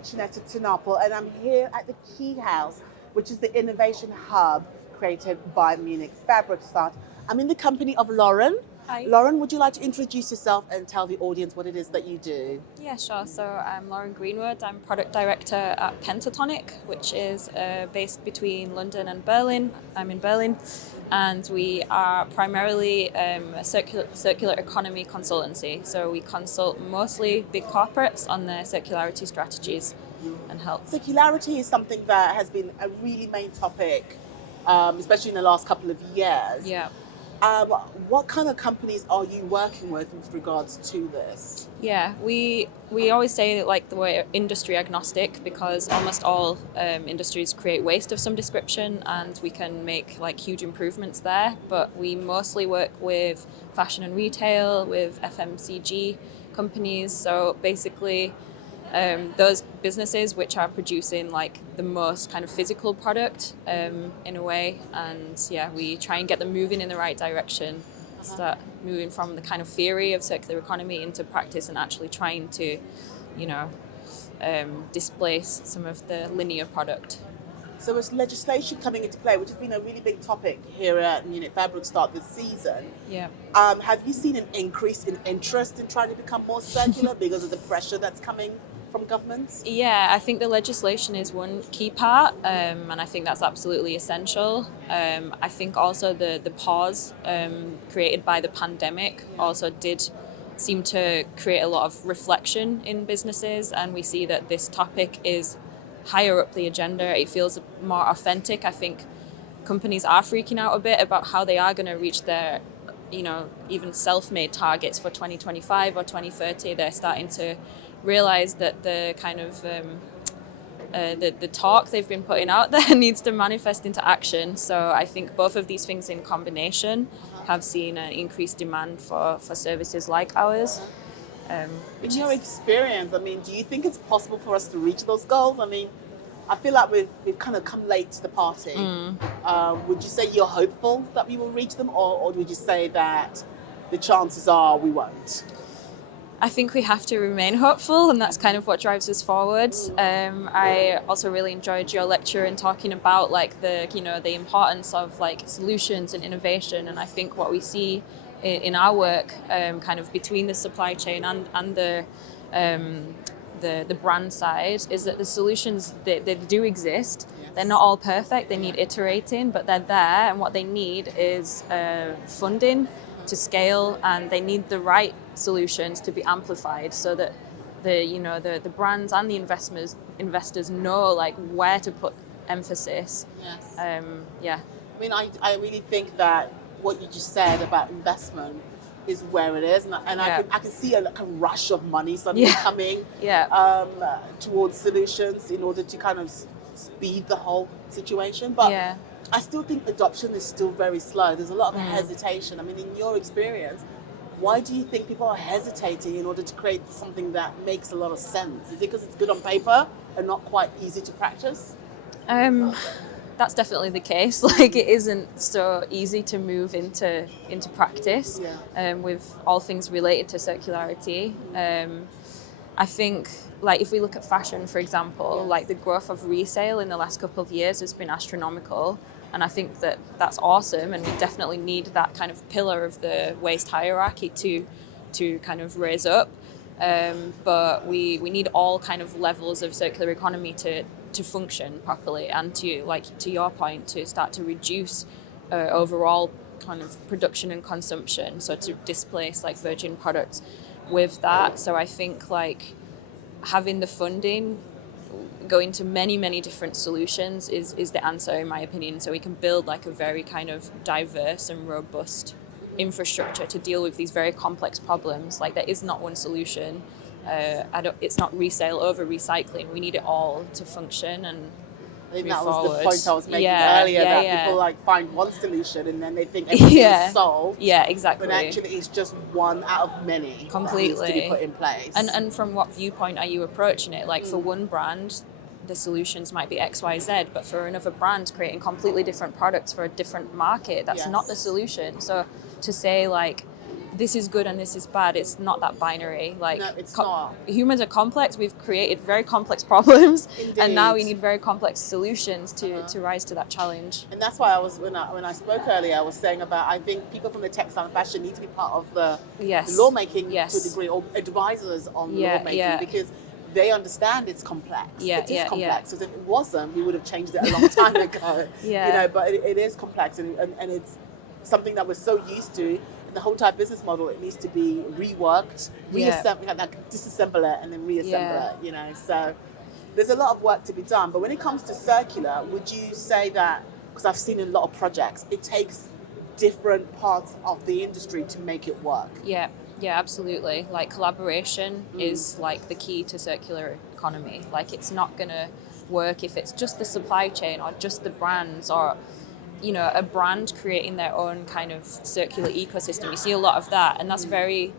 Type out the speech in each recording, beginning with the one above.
Muchaneta to Napel, and I'm here at the Key House, which is the innovation hub created by Munich Fabric Start. I'm in the company of Lauren. Hi. Lauren, would you like to introduce yourself and tell the audience what it is that you do? Yeah, sure. So I'm Lauren Greenwood. I'm product director at Pentatonic, which is based between London and Berlin. I'm in Berlin, and we are primarily a circular economy consultancy. So we consult mostly big corporates on their circularity strategies and help. Circularity is something that has been a really main topic, especially in the last couple of years. Yeah. What kind of companies are you working with regards to this? Yeah, we always say that, like, the way industry agnostic, because almost all industries create waste of some description, and we can make like huge improvements there. But we mostly work with fashion and retail, with FMCG companies. So basically, those businesses which are producing like the most kind of physical product in a way, and yeah, we try and get them moving in the right direction, start moving from the kind of theory of circular economy into practice and actually trying to, displace some of the linear product. So there's legislation coming into play, which has been a really big topic here at Munich Fabric Start this season. Yeah. Have you seen an increase in interest in trying to become more circular because of the pressure that's coming from governments? Yeah, I think the legislation is one key part, and I think that's absolutely essential. I think also the pause created by the pandemic also did seem to create a lot of reflection in businesses, and we see that this topic is higher up the agenda. It feels more authentic. I think companies are freaking out a bit about how they are going to reach their, even self-made targets for 2025 or 2030. They're starting to realize that the kind of the talk they've been putting out there needs to manifest into action. So I think both of these things in combination have seen an increased demand for services like ours. In your experience, do you think it's possible for us to reach those goals? I feel like we've kind of come late to the party. Would you say you're hopeful that we will reach them, or would you say that the chances are we won't? I think we have to remain hopeful, and that's kind of what drives us forward. I also really enjoyed your lecture in talking about the importance of like solutions and innovation, and I think what we see in our work, kind of between the supply chain and the brand side, is that the solutions they do exist. Yes. They're not all perfect. They need iterating, but they're there, and what they need is funding to scale, and they need the right solutions to be amplified so that the brands and the investors know like where to put emphasis. Yes. I really think that what you just said about investment is where it is, and I can see a rush of money suddenly coming towards solutions in order to kind of speed the whole situation. But I still think adoption is still very slow. There's a lot of hesitation. In your experience, why do you think people are hesitating in order to create something that makes a lot of sense? Is it because it's good on paper and not quite easy to practice? That's definitely the case. Like, it isn't so easy to move into practice with all things related to circularity. I think, like, if we look at fashion, for example, like the growth of resale in the last couple of years has been astronomical. And I think that that's awesome, and we definitely need that kind of pillar of the waste hierarchy to kind of raise up. But we need all kind of levels of circular economy to function properly, and to your point, to start to reduce overall kind of production and consumption, so to displace like virgin products with that. So I think like having the funding go into many different solutions is the answer, in my opinion, so we can build like a very kind of diverse and robust infrastructure to deal with these very complex problems. Like, there is not one solution. It's not resale over recycling. We need it all to function and I think move that was forward. the point I was making earlier, that people like find one solution and then they think everything is solved. Yeah, exactly. But actually it's just one out of many completely that needs to be put in place. And from what viewpoint are you approaching it? Like, for one brand, the solutions might be X, Y, Z, but for another brand creating completely different products for a different market, that's not the solution. So to say like this is good and this is bad. It's not that binary. Like, no, it's not. Humans are complex. We've created very complex problems. Indeed. And now we need very complex solutions to rise to that challenge. And that's why when I spoke earlier, I was saying about, I think people from the textile and fashion need to be part of the lawmaking to a degree, or advisors on lawmaking, because they understand it's complex. It is complex. Because if it wasn't, we would have changed it a long time ago. You know, but it is complex, and it's something that we're so used to. And the whole entire business model, it needs to be reworked, reassemble, like disassemble it and then reassemble it. You know, so there's a lot of work to be done. But when it comes to circular, would you say that, because I've seen a lot of projects, it takes different parts of the industry to make it work? Yeah, absolutely. Like, collaboration is like the key to circular economy. Like, it's not gonna work if it's just the supply chain or just the brands, or, you know, a brand creating their own kind of circular ecosystem. You see a lot of that, and that's very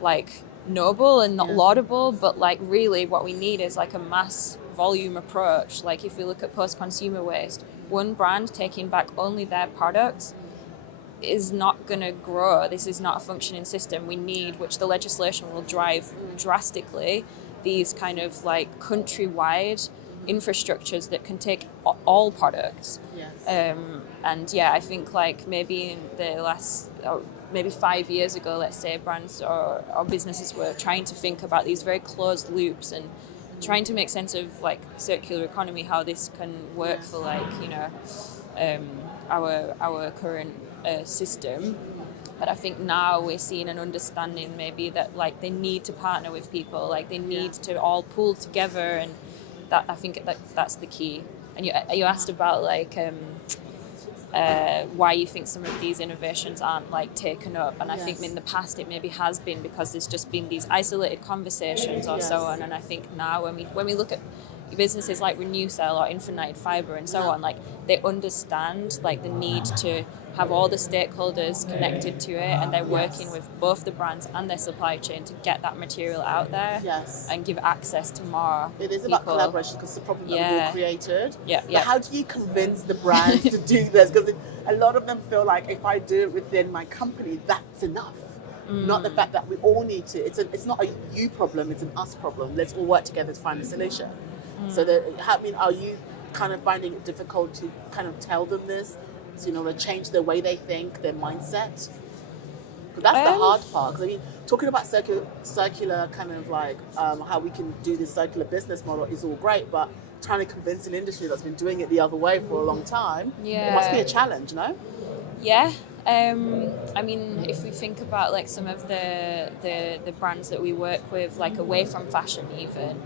like noble and not laudable, but like really what we need is like a mass volume approach. Like, if we look at post-consumer waste, one brand taking back only their products is not going to grow. This is not a functioning system. We need, which the legislation will drive drastically, these kind of like countrywide infrastructures that can take all products. And I think like maybe in the last, maybe 5 years ago, let's say, brands or businesses were trying to think about these very closed loops and trying to make sense of like circular economy, how this can work for like, you know, our current system. But I think now we're seeing an understanding maybe that like they need to partner with people, like they need to all pull together, and that I think that's the key. And you asked about like why you think some of these innovations aren't like taken up, and I think in the past it maybe has been because there's just been these isolated conversations or so on. And I think now when we look at businesses like Renewcell or Infinite Fibre and so on, like they understand like the need to have all the stakeholders connected to it, and they're working with both the brands and their supply chain to get that material out there and give access to more It is people. about collaboration, because it's a problem that we all created. But Yeah. how do you convince the brands to do this? Because a lot of them feel like if I do it within my company, that's enough. Not the fact that we all need to. It's not a you problem, it's an us problem. Let's all work together to find a solution. So are you kind of finding it difficult to kind of tell them this? You know, to change the way they think, their mindset. But that's the hard part. 'Cause I mean, talking about circular kind of like how we can do this circular business model is all great, but trying to convince an industry that's been doing it the other way for a long time, it must be a challenge, no? Yeah. I mean, if we think about like some of the brands that we work with, like away from fashion even,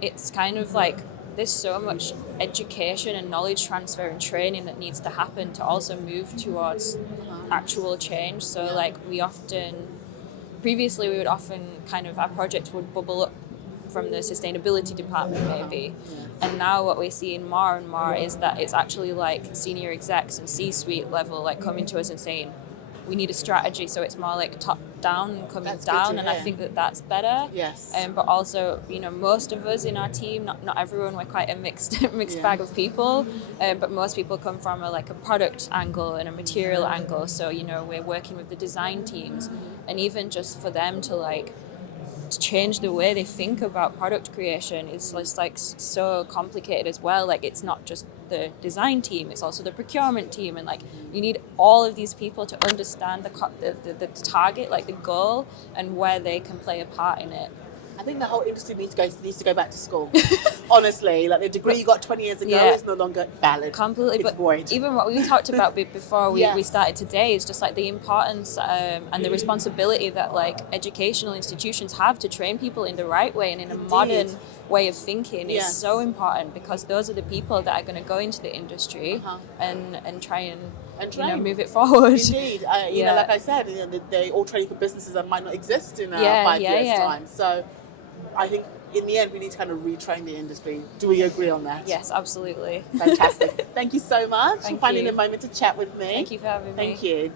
it's kind of like there's so much education and knowledge transfer and training that needs to happen to also move towards actual change. So like previously we would often kind of, our project would bubble up from the sustainability department maybe. And now what we're seeing more and more is that it's actually like senior execs and C-suite level like coming to us and saying, we need a strategy. So it's more like top down and coming down, and I think that's better. But also, you know, most of us in our team, not everyone, we're quite a mixed bag of people, but most people come from a product angle and a material angle. So, you know, we're working with the design teams, and even just for them to like change the way they think about product creation is just like so complicated as well. Like, it's not just the design team, it's also the procurement team, and like you need all of these people to understand the target, like the goal, and where they can play a part in it. I think the whole industry needs to go back to school. Honestly, like the degree you got 20 years ago is no longer valid. Completely, it's but void. Even what we talked about before we started today is just like the importance and the responsibility that like educational institutions have to train people in the right way and in a modern way of thinking is so important, because those are the people that are going to go into the industry and try and you know, move it forward. Indeed. You know, like I said, you know, they all training for businesses that might not exist in 5 years' time. So I think in the end we need to kind of retrain the industry. Do we agree on that? Yes, absolutely. Fantastic. Thank you so much for finding a moment to chat with me. Thank you for having me. Thank you.